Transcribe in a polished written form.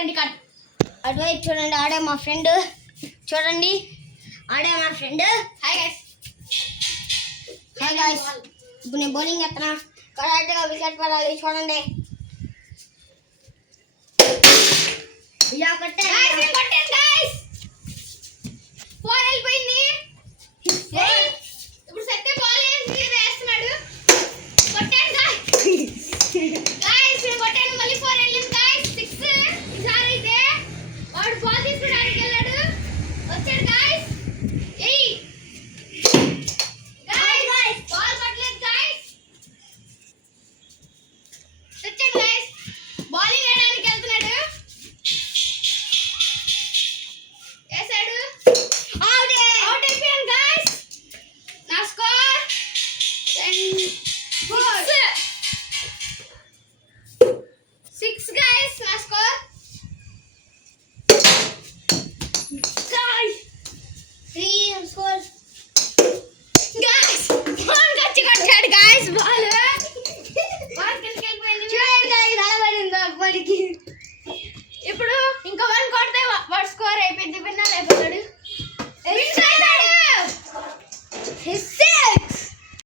చూడండి అటువైపు చూడండి, ఆడే మా ఫ్రెండ్. చూడండి, ఆడే మా ఫ్రెండ్. Hi guys. ఇప్పుడు నేను బౌలింగ్ ఎత్తనా, కరెక్ట్గా వికెట్ పడాలి. చూడండి, ఇలా కొట్టాను గైస్. 4 వెళ్ళిపోయింది. ఇప్పుడు సత్య బాల్ వేసి